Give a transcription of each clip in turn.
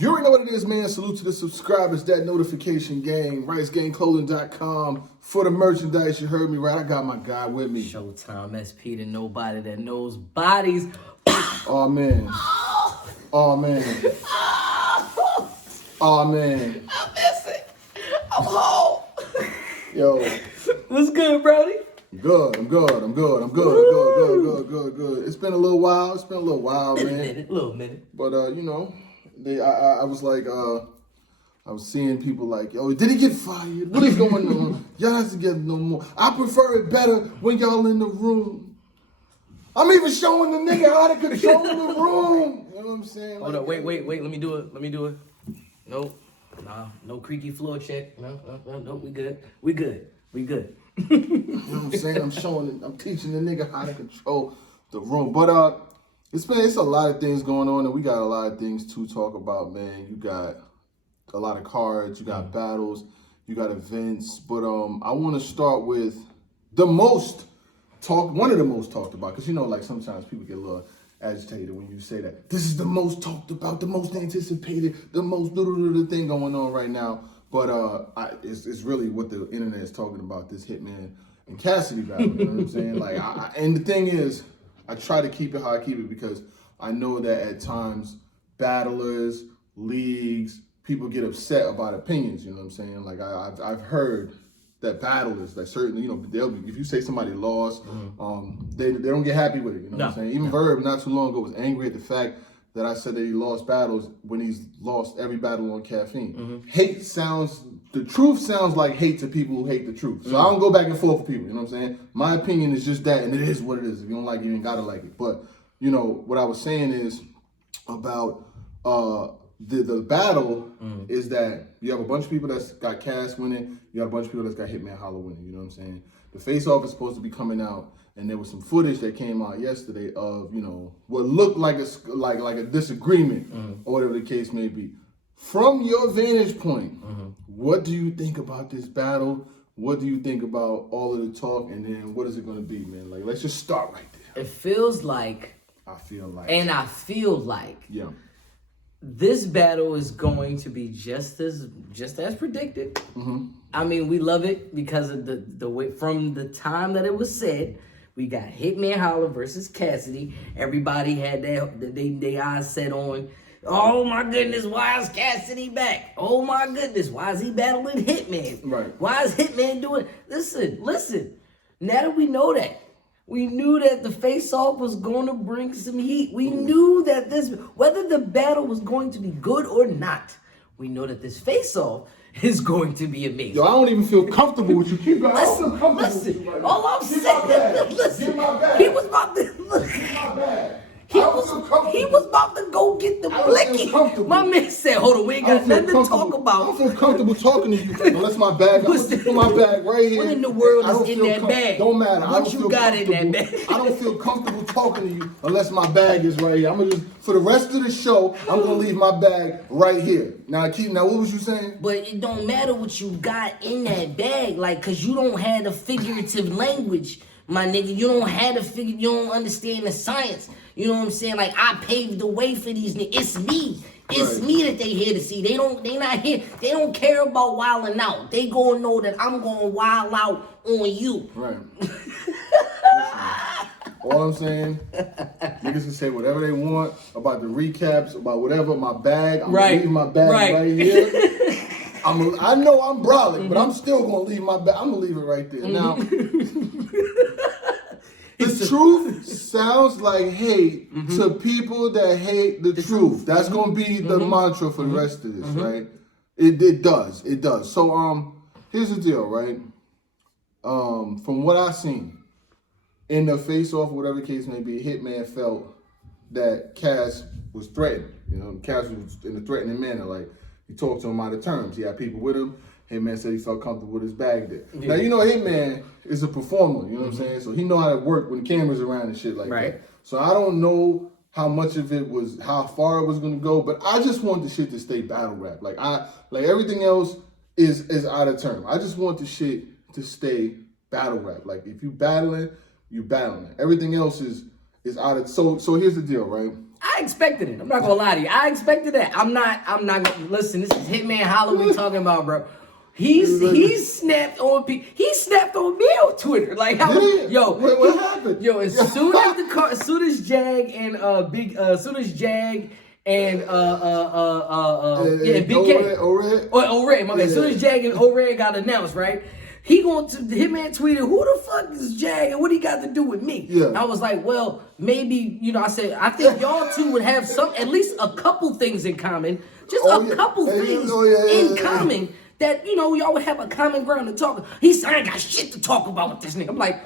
You already know what it is, man. Salute to the subscribers, that notification gang, RiceGangClothing.com. For the merchandise, you heard me right. I got my guy with me. Showtime SP to nobody that knows bodies. Oh, man. Oh, man. Oh, man. I'm missing. I'm home. Yo. What's good, Brody? I'm good. It's been a little while. Man. Little minute. But, I was like, I was seeing people like, yo, did he get fired? What is going on? Y'all not together no more. I prefer it better when y'all in the room. I'm even showing the nigga how to control the room. You know what I'm saying? Hold up, wait. Let me do it. Nope. Nah, no creaky floor check. No, we good. You know what I'm saying? I'm teaching the nigga how to control the room. But it's a lot of things going on, and we got a lot of things to talk about, man. You got a lot of cards, you got battles, you got events. But I want to start with one of the most talked about, because like sometimes people get a little agitated when you say that. This is the most talked about, the most anticipated, the most thing going on right now. But it's really what the internet is talking about, this Hitman and Cassidy battle. You know what I'm saying? Like, and the thing is, I try to keep it how I keep it, because I know that at times battlers, leagues, people get upset about opinions. You know what I'm saying? Like I've heard that battlers, like certain, if you say somebody lost, they don't get happy with it. You know what I'm saying? Even Verb not too long ago was angry at the fact that I said that he lost battles when he's lost every battle on caffeine. The truth sounds like hate to people who hate the truth. So I don't go back and forth with people, you know what I'm saying? My opinion is just that, and it is what it is. If you don't like it, you ain't gotta like it. But, what I was saying is about the battle is that you have a bunch of people that's got Cass winning, you have a bunch of people that's got Hitman Holla winning, you know what I'm saying? The face-off is supposed to be coming out, and there was some footage that came out yesterday of, what looked like a disagreement, or whatever the case may be. From your vantage point, what do you think about this battle? What do you think about all of the talk? And then what is it going to be, man? Like, let's just start right there. It feels like. I feel like. Yeah. This battle is going to be just as predicted. I mean, we love it because of the way, from the time that it was said. We got Hitman Holla versus Cassidy. Everybody had their eyes set on, oh my goodness, why is Cassidy back? Oh my goodness, why is he battling Hitman? Right. Why is Hitman doing? Listen. Now that we know that, we knew that the face-off was going to bring some heat. We knew that whether the battle was going to be good or not, we know that this face-off is going to be amazing. Yo, I don't even feel comfortable with you. Keep going. Listen. All I'm saying, listen. He was about to look. He was about to go get the blicky. My man said, hold on, we ain't got nothing to talk about. I don't feel comfortable talking to you unless my bag, I'm gonna put my bag right here. What in the world is in that bag? Don't matter. What you got in that bag? I don't feel comfortable talking to you unless my bag is right here. I'm gonna for the rest of the show, I'm gonna leave my bag right here. Now, what was you saying? But it don't matter what you got in that bag, like, cause you don't have the figurative language, my nigga. You don't have the figure. You don't understand the science. You know what I'm saying? Like, I paved the way for these niggas. It's me. It's me that they here to see. They not here. They don't care about wilding out. They gonna know that I'm gonna wild out on you. Right. All I'm saying, niggas can say whatever they want about the recaps, about whatever, my bag. I'm gonna leave my bag right here. I know I'm brolic, but I'm still gonna leave my bag. I'm gonna leave it right there. Now, the truth sounds like hate to people that hate the truth. That's gonna be the mantra for the rest of this, right? It does. So here's the deal, right? From what I've seen in the face-off, whatever the case may be, Hitman felt that Cass was threatened. Cass was in a threatening manner. Like, he talked to him out of terms. He had people with him. Hitman said he felt comfortable with his bag there. Yeah. Now, Hitman is a performer, you know what I'm saying? So he know how to work when the camera's around and shit like that. So I don't know how much of it was, how far it was gonna go, but I just want the shit to stay battle rap. Like everything else is out of term. I just want the shit to stay battle rap. Like, if you battling, you battling. Everything else is out of, so here's the deal, right? I expected it. I'm not gonna lie to you. I expected that. I'm not gonna listen. This is Hitman Holla we talking about, bro. He snapped on me on Twitter. Like, yo, what happened? Yo, as soon as Jag and Big K, O-Red, my bad. As soon as Jag and O-Red got announced, right? He going to Hitman tweeted, "Who the fuck is Jag and what he got to do with me?" Yeah. I was like, well, maybe I said I think y'all two would have at least a couple things in common, just a couple things in common. That y'all would have a common ground to talk. He said, "I ain't got shit to talk about with this nigga." I'm like,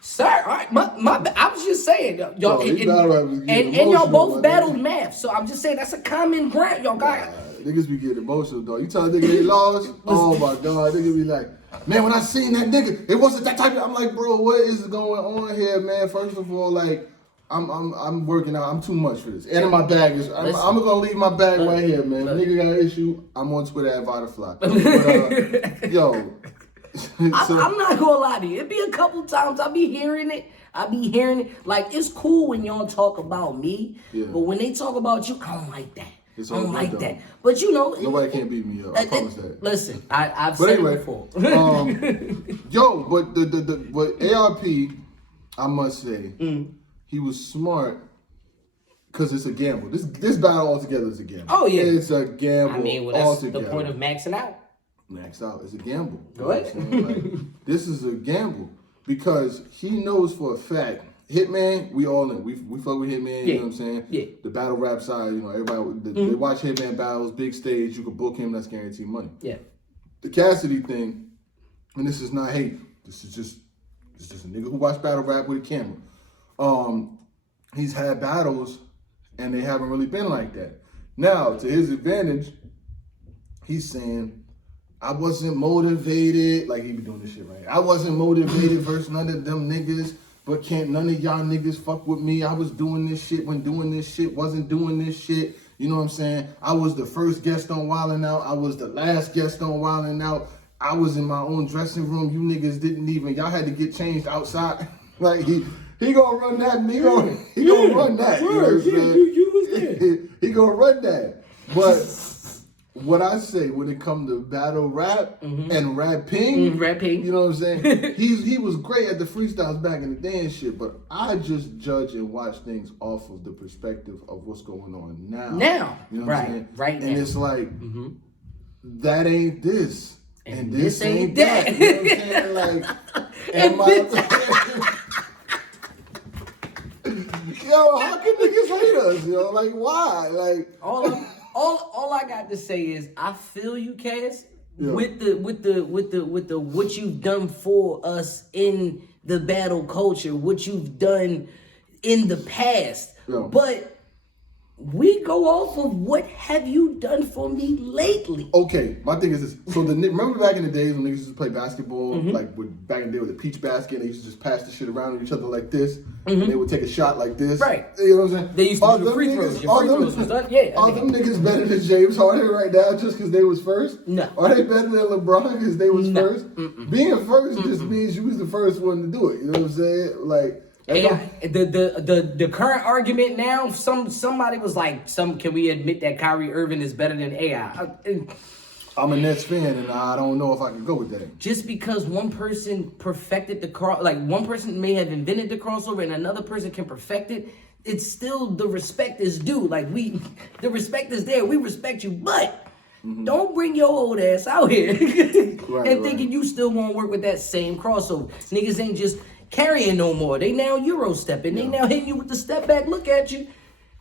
"Sir, all right, I was just saying, y'all, and y'all both battled math, so I'm just saying that's a common ground, y'all got." Niggas be getting emotional, dog. You tell a nigga they lost, oh my god, nigga be like, "Man, when I seen that nigga, it wasn't that type of." I'm like, bro, what is going on here, man? First of all, like, I'm working out. I'm too much for this. And my bag is. I'm gonna leave my bag right here, man. Nigga got an issue. I'm on Twitter at Vitafly. But, yo, I'm not gonna lie to you. It be a couple times I be hearing it. Like, it's cool when y'all talk about me, but when they talk about you, I don't like that. I don't like that. But nobody can beat me up. I promise that. Listen, I've said it before. Yo, but ARP, I must say. He was smart because it's a gamble. This battle altogether is a gamble. Oh yeah, it's a gamble. I mean, that's altogether. The point of maxing out. Max out is a gamble. Go ahead. This is a gamble because he knows for a fact. Hitman, we all in. We fuck with Hitman. You know what I'm saying? Yeah. The battle rap side, everybody they watch Hitman battles, big stage. You can book him. That's guaranteed money. Yeah. The Cassidy thing, and this is not hate. This is just a nigga who watch battle rap with a camera. He's had battles and they haven't really been like that. Now, to his advantage, he's saying, I wasn't motivated, like he be doing this shit right here. I wasn't motivated versus none of them niggas, but can't none of y'all niggas fuck with me. I was doing this shit when doing this shit, wasn't doing this shit. You know what I'm saying? I was the first guest on Wildin' Out. I was the last guest on Wildin' Out. I was in my own dressing room. You niggas didn't even, y'all had to get changed outside. Like he gonna run that. He gonna run that. You know what I'm saying? You was there. He gonna run that. But what I say when it comes to battle rap and rapping, you know what I'm saying? he was great at the freestyles back in the day and shit. But I just judge and watch things off of the perspective of what's going on now. You know what I'm saying? Right now. And it's like that ain't this. And this ain't that. You know what I'm saying? Like, yo, how can niggas hate us? Yo, like why? Like all I got to say is I feel you, Cass, with the what you've done for us in the battle culture, what you've done in the past, but. We go off of what have you done for me lately? Okay, my thing is this. So remember back in the days when niggas used to play basketball, like back in the day with the peach basket, and they used to just pass the shit around each other like this, and they would take a shot like this. Right. You know what I'm saying? They used to do the free throws. Your free throws was done? Yeah. Are them niggas better than James Harden right now just because they was first? No. Are they better than LeBron because they was first? Being first just means you was the first one to do it. You know what I'm saying? Like. The current argument now, somebody was like, can we admit that Kyrie Irving is better than AI? I'm a Nets fan, and I don't know if I can go with that. Just because one person perfected one person may have invented the crossover, and another person can perfect it, it's still the respect is due. Like the respect is there. We respect you, but don't bring your old ass out here thinking you still won't work with that same crossover. Niggas ain't just carrying no more. They now Euro stepping. They now hitting you with the step back. Look at you,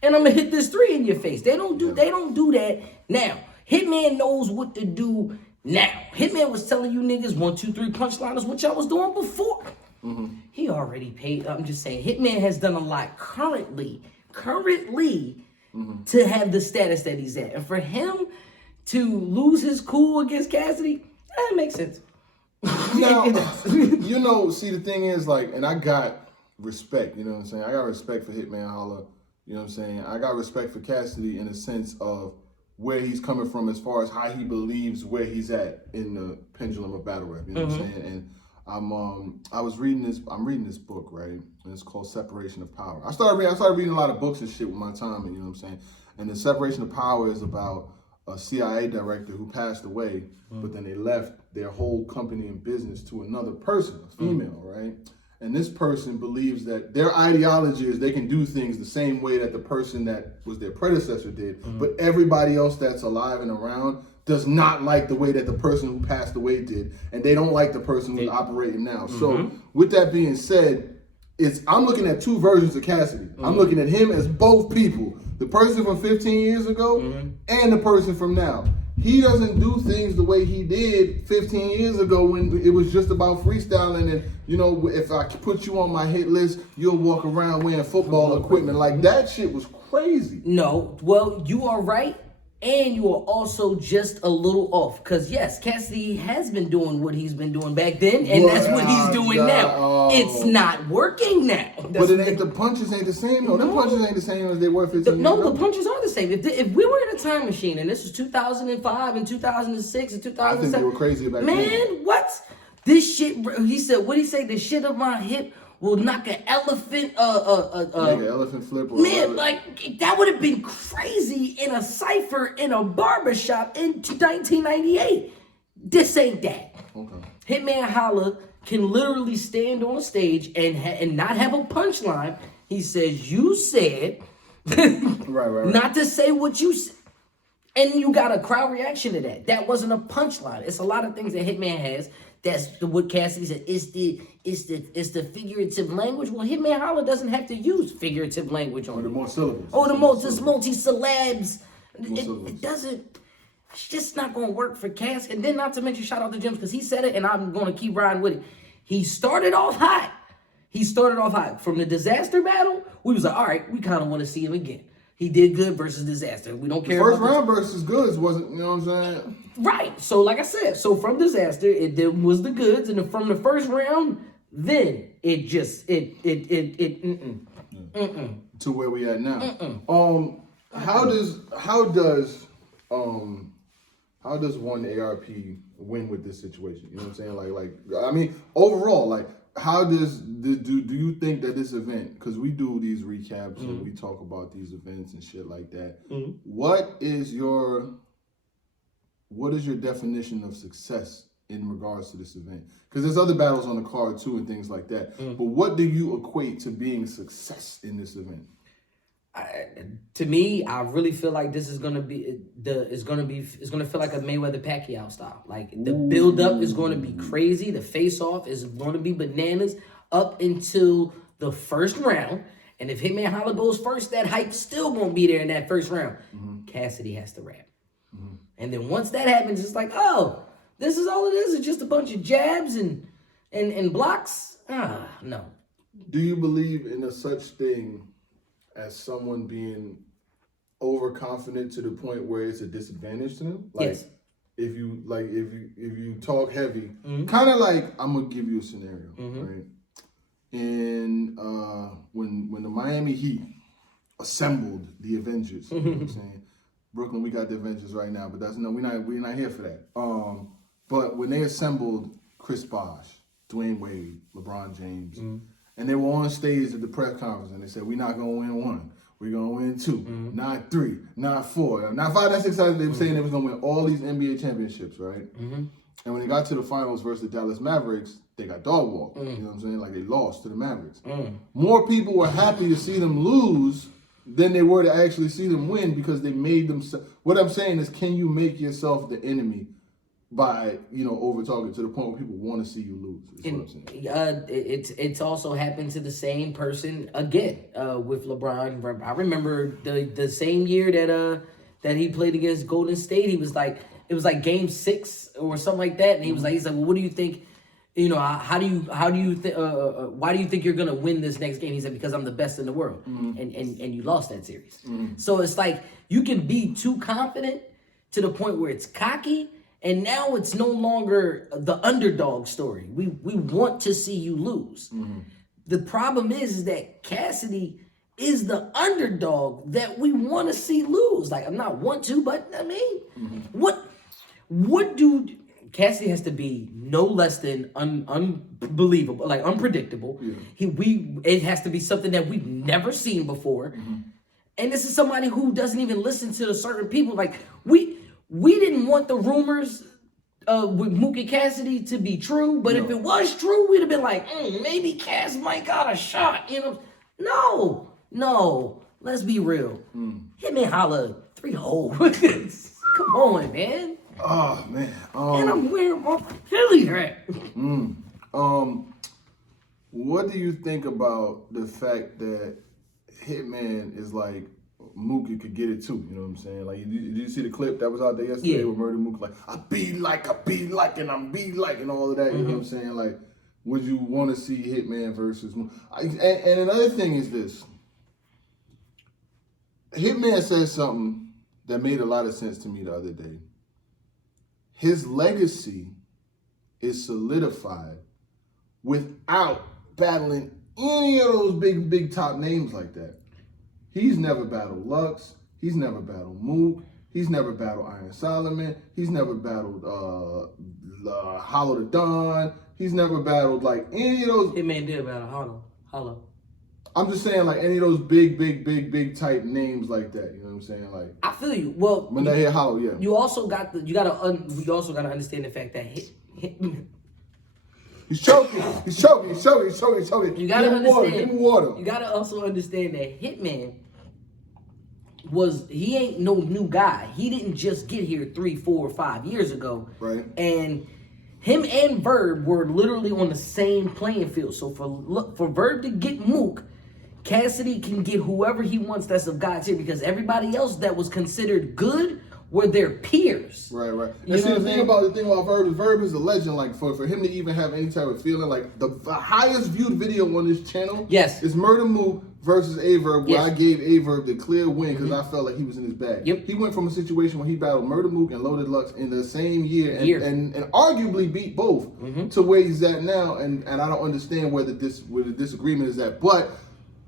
and I'm gonna hit this three in your face. They don't do that now. Hitman knows what to do now. Hitman was telling you niggas 1, 2, 3 punchliners, what y'all was doing before. He already paid. I'm just saying, Hitman has done a lot currently to have the status that he's at, and for him to lose his cool against Cassidy, that makes sense. Now, see, the thing is, and I got respect, you know what I'm saying? I got respect for Hitman Holla, you know what I'm saying? I got respect for Cassidy in the sense of where he's coming from as far as how he believes where he's at in the pendulum of battle rap, you know what I'm saying? And I was reading this. I'm reading this book, right? And it's called Separation of Power. I started reading a lot of books and shit with my time, and you know what I'm saying. And the Separation of Power is about a CIA director who passed away, but then they left their whole company and business to another person, a female, right? And this person believes that their ideology is they can do things the same way that the person that was their predecessor did, but everybody else that's alive and around does not like the way that the person who passed away did, and they don't like the person who's operating now. So with that being said, I'm looking at two versions of Cassidy. I'm looking at him as both people. The person from 15 years ago and the person from now. He doesn't do things the way he did 15 years ago when it was just about freestyling and, you know, if I put you on my hit list, you'll walk around wearing football equipment. Like, that shit was crazy. No, well, you are right. And you are also just a little off. Because, yes, Cassidy has been doing what he's been doing back then, and that's what he's doing now. It's not working now. But the punches ain't the same, though. Them punches ain't the same as they were 15 years ago. No, the punches are the same. If we were in a time machine, and this was 2005 and 2006 and 2007. I think they were crazy back then. Man, what? This shit, he said, what'd he say? The shit of my hip will knock an elephant, Make an elephant flip. Or man, like, that would have been crazy in a cypher in a barbershop in 1998. This ain't that. Okay. Hitman Holla can literally stand on stage and not have a punchline. He says, you said, right. not to say what you said. And you got a crowd reaction to that. That wasn't a punchline. It's a lot of things that Hitman has. That's what Cassidy said. It's the figurative language. Well, Hitman Holla doesn't have to use figurative language on it. The more syllables. Oh, the multi-syllabs. It doesn't. It's just not going to work for Cass. And then not to mention, shout out to Jim, because he said it, and I'm going to keep riding with it. He started off hot. From the disaster battle. We was like, all right, we kind of want to see him again. He did good versus disaster. We don't care. The first round versus goods wasn't, you know what I'm saying? Right. So like I said, so from disaster, it was the goods, and from the first round, then it just to where we at now. How does one ARP win with this situation? You know what I'm saying? Like I mean, overall, like, how do you think that this event, because we do these recaps and we talk about these events and shit like that, what is your definition of success in regards to this event? Because there's other battles on the card too and things like that, but what do you equate to being success in this event? To me, I really feel like this is gonna be it's gonna feel like a Mayweather Pacquiao style. Like, the build up is gonna be crazy. The face off is gonna be bananas up until the first round. And if Hitman Holla goes first, that hype's still gonna be there in that first round. Cassidy has to rap. And then once that happens, it's like, oh, this is all it is. It's just a bunch of jabs and blocks. No. Do you believe in a such thing as someone being overconfident to the point where it's a disadvantage to them? Like, yes. If you talk heavy, kind of like, I'm gonna give you a scenario, right? And when the Miami Heat assembled the Avengers, you know what I'm saying? Brooklyn, we got the Avengers right now, but we're not here for that. But when they assembled Chris Bosh, Dwayne Wade, LeBron James, and they were on stage at the press conference, and they said, we're not going to win one. We're going to win two, not three, not four, not five, not six. They were saying they was going to win all these NBA championships, right? And when they got to the finals versus the Dallas Mavericks, they got dog walked. You know what I'm saying? Like, they lost to the Mavericks. More people were happy to see them lose than they were to actually see them win, because they made them. What I'm saying is, can you make yourself the enemy by, over talking to the point where people want to see you lose? Is what I'm saying. It's also happened to the same person again with LeBron. I remember the same year that he played against Golden State. He was like, it was like Game 6 or something like that, and he's like, well, what do you think? How do you think? Why do you think you're gonna win this next game? He said, because I'm the best in the world, and you lost that series. So it's like, you can be too confident to the point where it's cocky. And now it's no longer the underdog story. We want to see you lose. The problem is that Cassidy is the underdog that we want to see lose. Like, I'm not want to, but I mean, what do Cassidy has to be no less than unbelievable, like unpredictable. Yeah. It has to be something that we've never seen before. Mm-hmm. And this is somebody who doesn't even listen to the certain people. Like we didn't want the rumors with Mook and Cassidy to be true, but if it was true, we'd have been like, maybe Cass might got a shot. You know? No. Let's be real. Hitman Holla 3 holes. Come on, man. Oh man. And I'm wearing my Philly hat. What do you think about the fact that Hitman is like Mookie could get it too? You know what I'm saying? Like, did you see the clip that was out there yesterday with Murder Mook? Like, I be like, and I'm be like, and all of that. You know what I'm saying? Like, would you want to see Hitman versus Mook? And another thing is this. Hitman said something that made a lot of sense to me the other day. His legacy is solidified without battling any of those big top names like that. He's never battled Lux. He's never battled Mook. He's never battled Iron Solomon. He's never battled Hollow the Dawn. He's never battled like any of those. Hitman did battle Hollow. I'm just saying, like, any of those big type names like that. You know what I'm saying? Like, I feel you. Well, when they hit Hollow, yeah. You also got you also gotta understand the fact that He's choking. He's choking. You gotta understand. Give him water. You gotta also understand that Hitman he ain't no new guy. He didn't just get here 3, 4, 5 years ago. Right. And him and Verb were literally on the same playing field. So for Verb to get Mook, Cassidy can get whoever he wants that's of God's here, because everybody else that was considered good were their peers. Right. And see, the thing about Verb is a legend. Like, for him to even have any type of feeling, like the highest viewed video on this channel is Murder Mook versus Averb, where I gave Averb the clear win because I felt like he was in his bag. Yep. He went from a situation where he battled Murder Mook and Loaded Lux in the same year. And arguably beat both to where he's at now. And I don't understand where the disagreement is at. But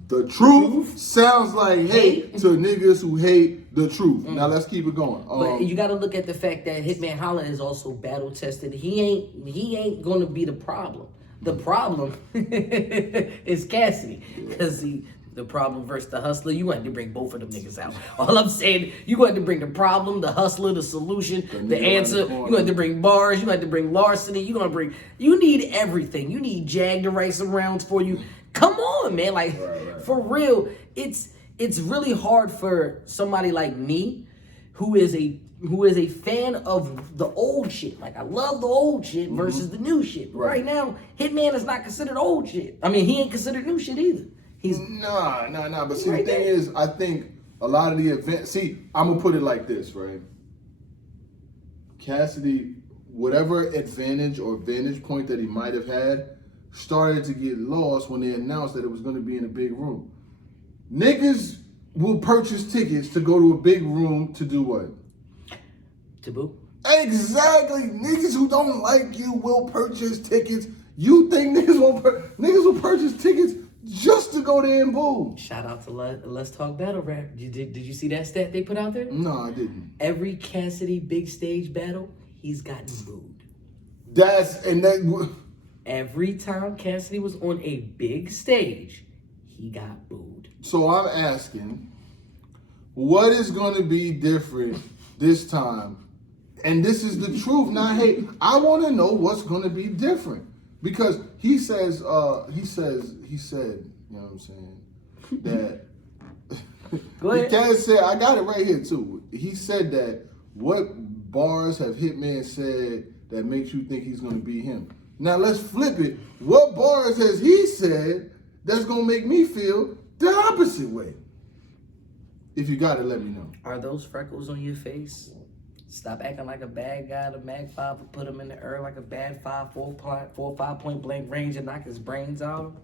the truth sounds like hate to niggas who hate the truth. Now let's keep it going. But you got to look at the fact that Hitman Holla is also battle tested. He ain't going to be the problem. The problem is Cassidy, because the problem versus the hustler. You want to bring both of them niggas out. All I'm saying, you want to bring the problem, the hustler, the solution, the answer. You want to bring bars. You want to bring larceny. You need everything. You need Jag to write some rounds for you. Come on, man. Like, for real, it's really hard for somebody like me who is a fan of the old shit. Like, I love the old shit versus the new shit. Right now, Hitman is not considered old shit. I mean, he ain't considered new shit either. He's Nah. But see, the thing is, I think a lot of the events. See, I'm gonna put it like this, right? Cassidy, whatever advantage or vantage point that he might have had, started to get lost when they announced that it was going to be in a big room. Niggas will purchase tickets to go to a big room to do what? Taboo. Exactly. Niggas who don't like you will purchase tickets. You think niggas will purchase tickets just to go there and boo? Shout out to Let's Talk Battle Rap. Did you see that stat they put out there? No, I didn't. Every Cassidy big stage battle, he's gotten booed. Every time Cassidy was on a big stage, he got booed. So I'm asking, what is going to be different this time? And this is the truth. Now, hey, I want to know what's going to be different, because he said, you know what I'm saying, that Go ahead. Cass said, I got it right here too. He said that what bars have Hitman said that makes you think he's going to be him? Now let's flip it. What bars has he said that's gonna make me feel the opposite way? If you got it, let me know. Are those freckles on your face? Stop acting like a bad guy. The Mag 5 will put him in the air like a bad 4 point blank range and knock his brains out.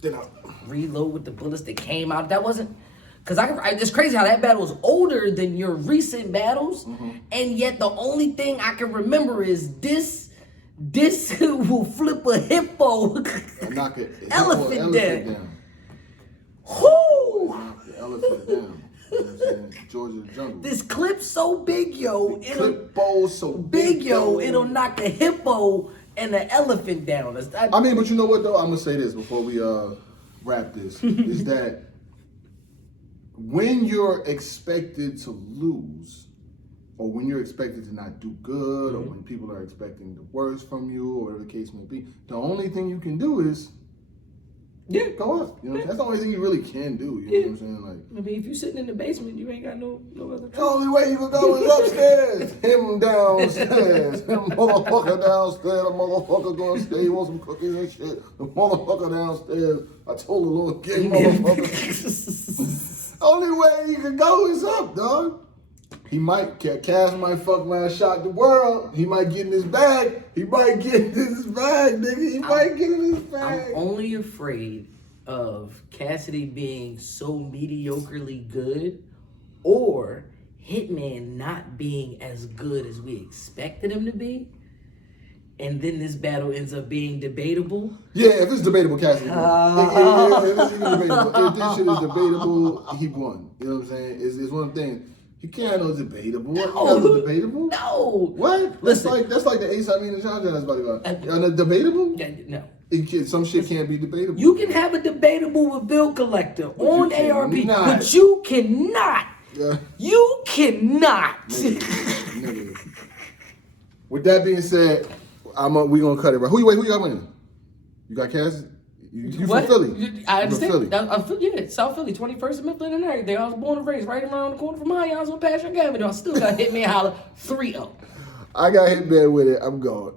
Then Reload with the bullets that came out. That wasn't, because it's crazy how that battle was older than your recent battles, and yet the only thing I can remember is this will flip a hippo knock an elephant down. Whoo! Knock the elephant down. You know what I'm saying? Georgia the jungle. This clip so big, yo. Clip bowl so big, yo. It'll knock a hippo and an elephant down. I mean, but you know what though? I'm gonna say this before we wrap this is that when you're expected to lose, or when you're expected to not do good, or when people are expecting the worst from you, or whatever the case may be, the only thing you can do is go up. You know, that's the only thing you really can do. You know what I'm saying? Like, I mean, if you're sitting in the basement, you ain't got no other. The only way you can go is upstairs. Him downstairs. Him motherfucker downstairs. The motherfucker gonna stay. You want some cookies and shit. The motherfucker downstairs. I told the little gay motherfucker. Only way you can go is up, dog. He might, Cass might fuck around, shot the world. He might get in his bag. He might get in his bag, nigga. He might get in his bag. I'm only afraid of Cassidy being so mediocrely good, or Hitman not being as good as we expected him to be, and then this battle ends up being debatable. Yeah, if it's debatable, Cassidy won. If it's even debatable. If this shit is debatable, he won. You know what I'm saying? It's one thing. You can't know debatable. No, debatable. No. What? Listen, that's like the Ace I mean the John that's about to go. Debatable? No. Some shit can't be debatable. You can have a debatable with Bill Collector on ARP, cannot. but you cannot. Yeah. You cannot. Nigga. With that being said, we gonna cut it right. Who you got winning? You got Cass? You from Philly? I understand. Philly. I'm Philly, South Philly, 21st and Mifflin and everything. I was born and raised right around the corner from my house on Patrick Avenue. I still got Hitman Holla 3-0. I got Hitman with it. I'm going.